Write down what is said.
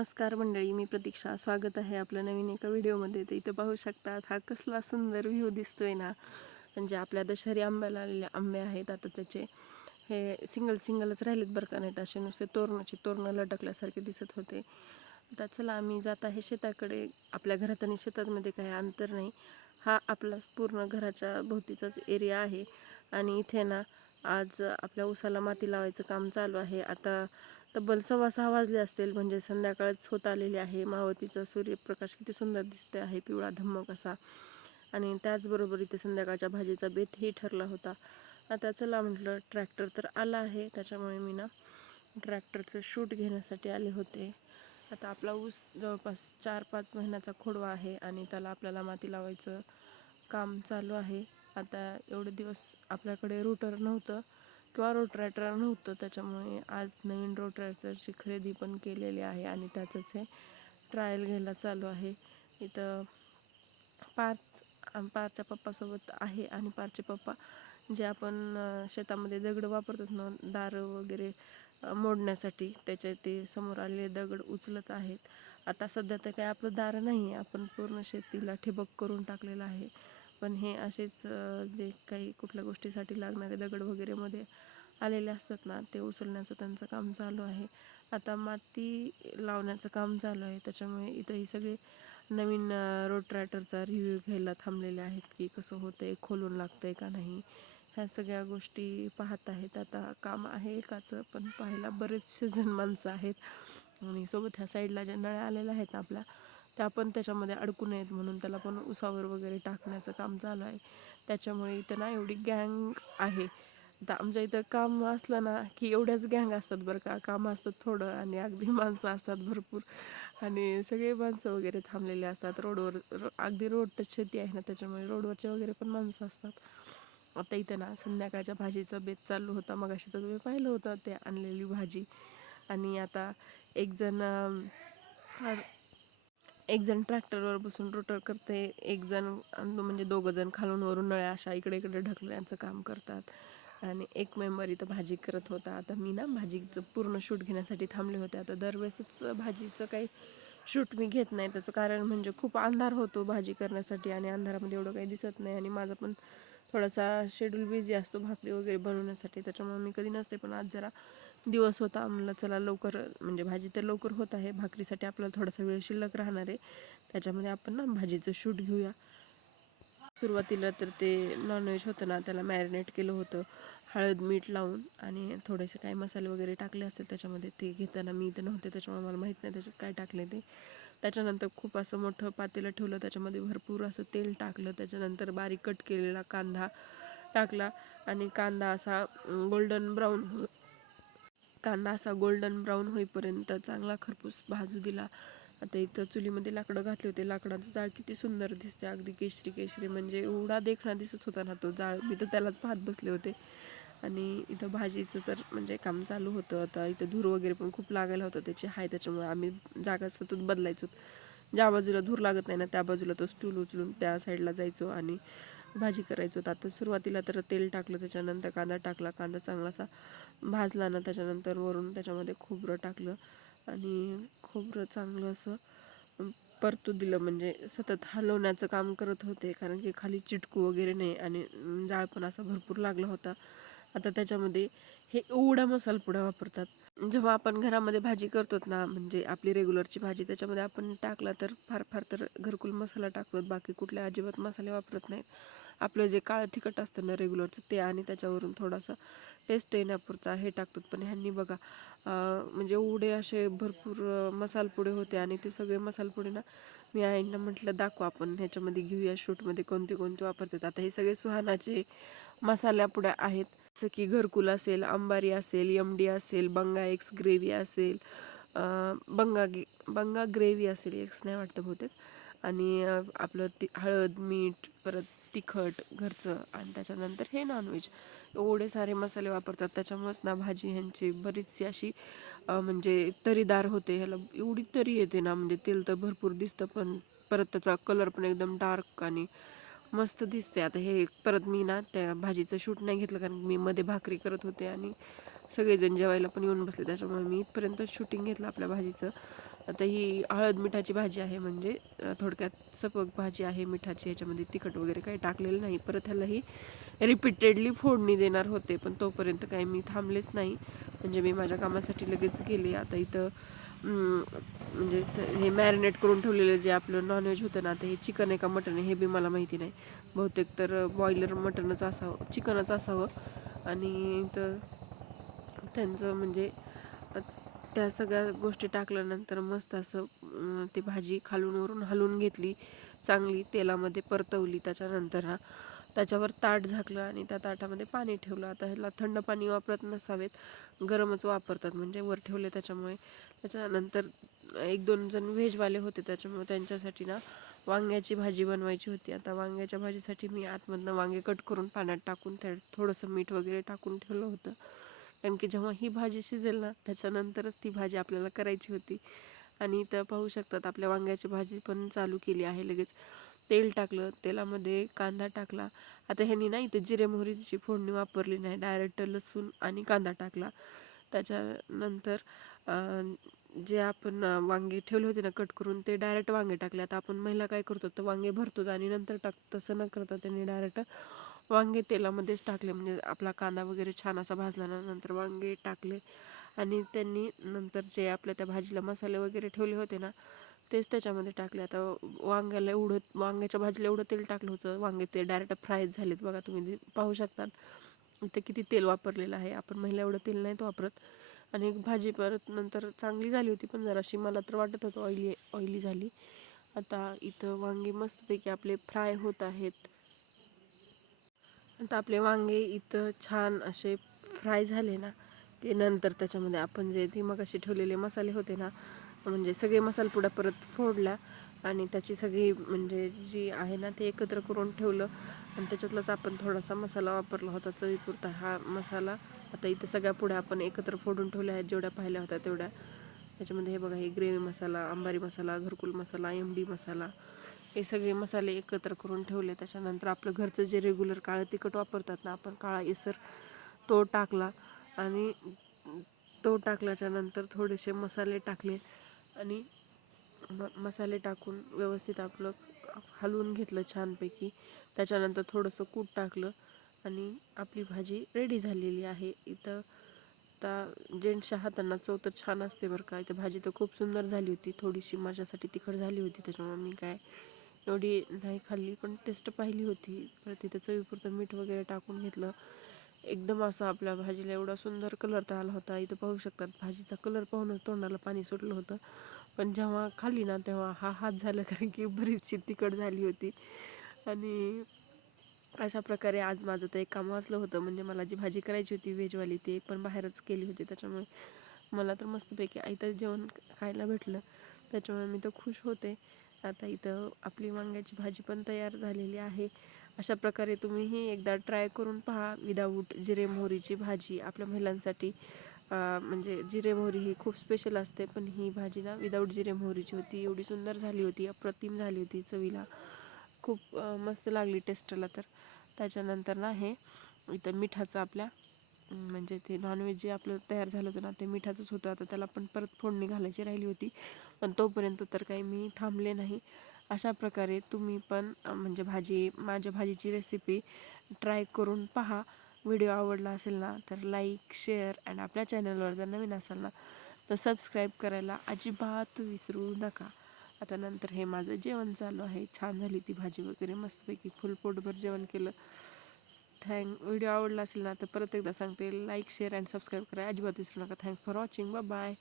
नमस्कार मंडळी, मी प्रतीक्षा. स्वागत आहे आपल्या नवीन एका व्हिडिओमध्ये. तर इथं पाहू शकतात हा कसला सुंदर व्ह्यू दिसतोय ना. म्हणजे आपल्या दशहरी आंब्याला आलेले आंबे आहेत. आता त्याचे हे सिंगलच राहिलेत बरं का, नाहीत असे नुसते तोरणं लटकल्यासारखे दिसत होते. आता चला आम्ही जात आहे शेताकडे. आपल्या घरात आणि शेतामध्ये काही अंतर नाही. हा आपला पूर्ण घराच्या भोवतीचाच एरिया आहे. आणि इथे ना आज आपल्या उसाला माती लावायचं काम चालू आहे. आता तब्बल 6:15 वाजले असतील, म्हणजे संध्याकाळच होत आलेली आहे. मावळतीचा सूर्यप्रकाश किती सुंदर दिसतो आहे, पिवळा धम्मक असा. आणि त्याचबरोबर इथे संध्याकाळच्या भाजीचा बेतही ठरला होता. आता चला म्हटलं, ट्रॅक्टर तर आला आहे, त्याच्यामुळे मी ना ट्रॅक्टरचं शूट घेण्यासाठी आले होते. आता आपला ऊस जवळपास 4-5 महिन्याचा खोडवा आहे आणि त्याला आपल्याला माती लावायचं काम चालू आहे. आता एवढे दिवस आपल्याकडे रोटर नव्हतं किंवा रोटरॅटर नव्हतं, त्याच्यामुळे आज नवीन रोटरॅटरची खरेदी पण केलेली आहे आणि त्याचंच हे ट्रायल घ्यायला चालू आहे. इथं पारच्या पप्पासोबत आहे आणि पारचे पप्पा जे आपण शेतामध्ये दगड वापरतात ना, दारं वगैरे मोडण्यासाठी, त्याचे ते समोर आलेले दगड उचलत आहेत. आता सध्या तर काही आपलं दार नाही, आपण पूर्ण शेतीला ठिबक करून टाकलेलं आहे. पण हे असेच जे काही कुठल्या गोष्टीसाठी लागणारे दगड वगैरे मध्ये आलेले असतात ना, ते उचलण्याचं त्यांचं काम चालू आहे. आता माती लावण्याचं काम चालू आहे, त्याच्यामुळे इथं ही सगळे नवीन रोटरॅटरचा रिव्ह्यू घ्यायला थांबलेले आहेत की कसं होतंय, खोलून लागतंय का नाही, ह्या सगळ्या गोष्टी पाहत आहेत. आता काम आहे एकाचं, पण पाहायला बरेचसे जण माणसं आहेत. आणि सोबत ह्या साईडला ज्या नळ्या आलेल्या आहेत आपल्या, त्या पण त्याच्यामध्ये अडकू नयेत म्हणून त्याला पण उसावर वगैरे टाकण्याचं काम चालू आहे. त्याच्यामुळे इथं ना एवढी गँग आहे. आता आमच्या इथं काम असलं ना की एवढ्याच गँग असतात बरं का. काम असतं थोडं आणि अगदी माणसं असतात भरपूर, आणि सगळे माणसं वगैरे थांबलेले असतात रोडवर. अगदी रोड टच शेती आहे ना, त्याच्यामुळे रोडवरचे वगैरे पण माणसं असतात. आता इथं ना संध्याकाळच्या भाजीचा बेत चालू होता. मगाशी तर तुम्ही पाहिलं होतं ते आणलेली भाजी. आणि आता एक जण ट्रॅक्टरवर बसून रोटर करते, एक जण म्हणजे दोघं जण खालून वरून नळ्या अशा इकडे इकडे ढकलण्याचं काम करतात, आणि एक मेंबर इथं भाजी करत होता. आता मी ना भाजीचं पूर्ण शूट घेण्यासाठी थांबले होते. आता दरवेळेसच भाजीचं काही शूट मी घेत नाही, त्याचं कारण म्हणजे खूप अंधार होतो भाजी करण्यासाठी आणि अंधारामध्ये एवढं काही दिसत नाही, आणि माझा पण थोडासा शेड्यूल बिझी असतो भाकरी वगैरे बनवण्यासाठी, त्याच्यामुळे मी कधी नसते. पण आज जरा दिवस होता, म्हणलं चला लवकर, म्हणजे भाजी तर लवकर होत आहे, भाकरीसाठी आपल्याला थोडासा वेळ शिल्लक राहणार आहे, त्याच्यामध्ये आपण ना भाजीचं शूट घेऊया. सुरुवातीला तर ते नॉनव्हेज होतं ना, त्याला मॅरिनेट केलं होतं हळद मीठ लावून, आणि थोडेसे काही मसाले वगैरे टाकले असतील त्याच्यामध्ये. ते घेताना मी इथं नव्हते, त्याच्यामुळे मला माहीत नाही त्याच्यात काय टाकले ते. त्याच्यानंतर खूप असं मोठं पातेलं ठेवलं, त्याच्यामध्ये भरपूर असं तेल टाकलं, त्याच्यानंतर बारीक कट केलेला कांदा टाकला, आणि कांदा असा गोल्डन ब्राऊन होईपर्यंत चांगला खरपूस भाजू दिला. आता इथं चुलीमध्ये लाकडं घातले होते, लाकडाचं जाळ किती सुंदर दिसते, अगदी केशरी, म्हणजे एवढा देखणा दिसत होता ना तो जाळ, मी तर त्यालाच पाहत बसले होते. आणि इथं भाजीचं तर म्हणजे काम चालू होतं. आता इथं धूर वगैरे पण खूप लागायला होतं त्याची हाय, त्याच्यामुळे आम्ही जागा सतत बदलायचो. ज्या बाजूला धूर लागत नाही ना, त्या बाजूला तो स्टूल उचलून त्या साईडला जायचो आणि भाजी करायचो. आता सुरुवातीला तर तेल टाकलं, त्याच्यानंतर कांदा टाकला, कांदा चांगलासा भाजला ना, त्याच्यानंतर वरून त्याच्यामध्ये खोबरं टाकलं, आणि खोबरं चांगलं असं परतू दिलं, म्हणजे सतत हलवण्याचं काम करत होते, कारण की खाली चिटकू वगैरे नाही, आणि जाळ पण असा भरपूर लागला होता. आता त्याच्यामध्ये हे एवढा मसालपुडा वापरतात. जेव्हा आपण घरामध्ये भाजी करतो ना, म्हणजे आपली रेग्युलरची भाजी, त्याच्यामध्ये आपण टाकला तर फार तर घरकुल मसाला टाकतो, बाकी कुठले अजिबात मसाले वापरत नाहीत. आपलं जे काळं तिखट असतं ना रेग्युलरचं ते, आणि त्याच्यावरून थोडासा टेस्ट येण्यापुरता हे टाकतात. पण ह्यांनी बघा म्हणजे एवढे असे भरपूर मसालपुडे होते, आणि ते सगळे मसालपुडे ना मी आईंना म्हटलं दाखवा, आपण ह्याच्यामध्ये घेऊया शूटमध्ये कोणते वापरतात. आता हे सगळे सुहानाचे मसाल्या पुड्या आहेत, जसं की घरकुल असेल, अंबारी असेल, MD असेल, बंगा एक्स ग्रेव्ही असेल, बंगा ग्रेव्ही असेल, एक्स नाही वाटतं बहुतेक, आणि आपलं हळद मीठ, परत तिखट घरचं, आणि त्याच्यानंतर हे नॉनव्हेज, एवढे सारे मसाले वापरतात. त्याच्यामुळेच ना भाजी ह्यांची बरीचशी अशी म्हणजे तरीदार होते. ह्याला एवढी तरी येते ना, म्हणजे तेल तर भरपूर दिसतं, पण परत त्याचा कलर पण एकदम डार्क आणि मस्त दिसते. आता हे परत मी ना त्या भाजीचं शूट नाही घेतलं, कारण मी मध्ये भाकरी करत होते आणि सगळेजण जेवायला पण येऊन बसले, त्याच्यामुळे मी इथपर्यंत शूटिंग घेतलं आपल्या भाजीचं. आता ही हळद मिठाची भाजी आहे, म्हणजे थोडक्यात सपक भाजी आहे मिठाची, ह्याच्यामध्ये तिखट वगैरे काही टाकलेलं नाही. परत ह्यालाही रिपीटेडली फोडणी देणार होते, पण तोपर्यंत काही मी थांबलेच नाही. म्हणजे मी माझ्या कामासाठी लगेच गेले. आता इथं म्हणजे हे मॅरिनेट करून ठेवलेलं जे आपलं नॉनव्हेज होतं ना, ते हे चिकन आहे का मटन आहे हे बी मला माहिती नाही. बहुतेक तर बॉयलर मटनच असावं, चिकनच असावं. आणि तर त्यांचं म्हणजे त्या सगळ्या गोष्टी टाकल्यानंतर मस्त असं ती भाजी खालून वरून हलवून घेतली, चांगली तेलामध्ये परतवली. त्याच्यानंतर ना त्याच्यावर ताट झाकलं आणि त्या ताटामध्ये पाणी ठेवलं. आता ह्याला थंड पाणी वापरत नसावेत, गरमच वापरतात, म्हणजे वर ठेवले त्याच्यामुळे. त्याच्यानंतर 1-2 जण व्हेजवाले होते, त्याच्यामुळे त्यांच्यासाठी ना वांग्याची भाजी बनवायची होती. आता वांग्याच्या भाजीसाठी मी आतमधनं वांगे कट करून पाण्यात टाकून त्यात थोडंसं मीठ वगैरे टाकून ठेवलं होतं, कारण की जेव्हा ही भाजी शिजेल ना त्याच्यानंतरच ती भाजी आपल्याला करायची होती. आणि इथं पाहू शकतात आपल्या वांग्याची भाजी पण चालू केली आहे. लगेच तेल टाकलं, तेलामध्ये कांदा टाकला. आता ह्यांनी ना इथे जिरे मोहरीची फोडणी वापरली नाही, डायरेक्ट लसूण आणि कांदा टाकला. त्याच्यानंतर जे आपण वांगे ठेवले होते ना कट करून, ते डायरेक्ट वांगे टाकले. आता आपण महिला काय करतो, तर वांगे भरतो आणि नंतर टाकतो, तसं न करता त्यांनी डायरेक्ट वांगे तेलामध्येच टाकले. म्हणजे आपला कांदा वगैरे छान असा भाजल्यानंतर वांगे टाकले. आणि त्यांनी नंतर जे आपल्या त्या भाजीला मसाले वगैरे ठेवले होते ना तेच त्याच्यामध्ये टाकले. आता वांग्याच्या भाजीला एवढं तेल टाकलं होतं, वांगे ते डायरेक्ट फ्रायच झालेत. बघा तुम्ही पाहू शकतात इथे किती तेल वापरलेलं आहे. आपण महिला एवढं तेल नाहीत वापरत. आणि भाजी परत नंतर चांगली झाली होती, पण जराशी मला तर वाटत होतं ऑइली झाली. आता इथं वांगे मस्तपैकी आपले फ्राय होत आहेत. आता आपले वांगे इथं छान असे फ्राय झाले ना की नंतर त्याच्यामध्ये आपण जे ती मग असे ठेवलेले मसाले होते ना, म्हणजे सगळे मसालपुडा परत फोडला आणि त्याची सगळी म्हणजे जी आहे ना ते एकत्र करून ठेवलं. आणि त्याच्यातलाच आपण थोडासा मसाला वापरला होता चवीपुरता हा मसाला. आता इथं सगळ्या पुढ्या आपण एकत्र फोडून ठेवल्या आहेत, जेवढ्या पाहिल्या होत्या तेवढ्या. त्याच्यामध्ये हे बघा, हे ग्रेव्ही मसाला, अंबारी मसाला, घरकुल मसाला, MD मसाला, हे सगळे मसाले एकत्र करून ठेवले. त्याच्यानंतर आपलं घरचं जे रेग्युलर काळं तिखट वापरतात ना आपण, काळा येसर, तो टाकला. आणि तो टाकल्याच्यानंतर थोडेसे मसाले टाकले आणि मसाले टाकून व्यवस्थित आपलं हलवून घेतलं छानपैकी. त्याच्यानंतर थोडंसं कूट टाकलं आणि आपली भाजी रेडी झालेली आहे. इथं आता जेंट्सच्या हातांना चव तर छान असते बरं का. इथं भाजी तर खूप सुंदर झाली होती, थोडीशी माझ्यासाठी तिखट झाली होती, त्याच्यामुळे मी काय एवढी नाही खाल्ली, पण टेस्ट पाहिली होती. परत तिथं चवीपुरतं मीठ वगैरे टाकून घेतलं. एकदम असं आपल्या भाजीला एवढा सुंदर कलर तर आला होता. इथं पाहू शकतात भाजीचा कलर पाहूनच तोंडाला पाणी सुटलं होतं, पण जेव्हा खाल्ली ना तेव्हा हा हात झाला, कारण की बरीचशी तिखट झाली होती. आणि अशा प्रकारे आज माझं तर एक काम वाचलं होतं. म्हणजे मला जी भाजी करायची होती व्हेजवाली ती पण बाहेरच केली होती, त्याच्यामुळे मला तर मस्तपैकी इथं जेवण खायला भेटलं, त्याच्यामुळे मी तर खुश होते. आता इथं आपली वांग्याची भाजी पण तयार झालेली आहे. अशा प्रकारे तुम्हीही एकदा ट्राय करून पहा. विदाऊट जिरे मोहरीची भाजी आपल्या महिलांसाठी, म्हणजे जिरे मोहरी ही खूप स्पेशल असते, पण ही भाजी ना विदाऊट जिरे मोहरीची होती. एवढी सुंदर झाली होती, अप्रतिम झाली होती, चवीला खूप मस्त लागली टेस्टला. तर त्याच्यानंतर ना हे इथं मिठाचं आपल्या म्हणजे ते नॉनव्हेज जे आपलं तयार झालं होतं ना ते मिठाचंच होतं. आता त्याला पण परत फोडणी घालायची राहिली होती, पण तोपर्यंत तर काही मी थांबले नाही. अशा प्रकारे तुम्ही पण म्हणजे माझ्या भाजीची रेसिपी ट्राय करून पहा. व्हिडिओ आवडला असेल ना तर लाईक, शेअर आणि आपल्या चॅनलवर जर नवीन असाल ना तर सबस्क्राईब करायला अजिबात विसरू नका. आता नंतर हे माझं जेवण चालू आहे. छान झाली ती भाजी वगैरे, मस्तपैकी फुल पोटभर जेवण केलं. व्हिडिओ आवडला असेल ना तर परत एकदा सांगते, लाईक, शेअर अँड सबस्क्राईब करा अजिबात विसरू नका. Thanks for watching. बाय.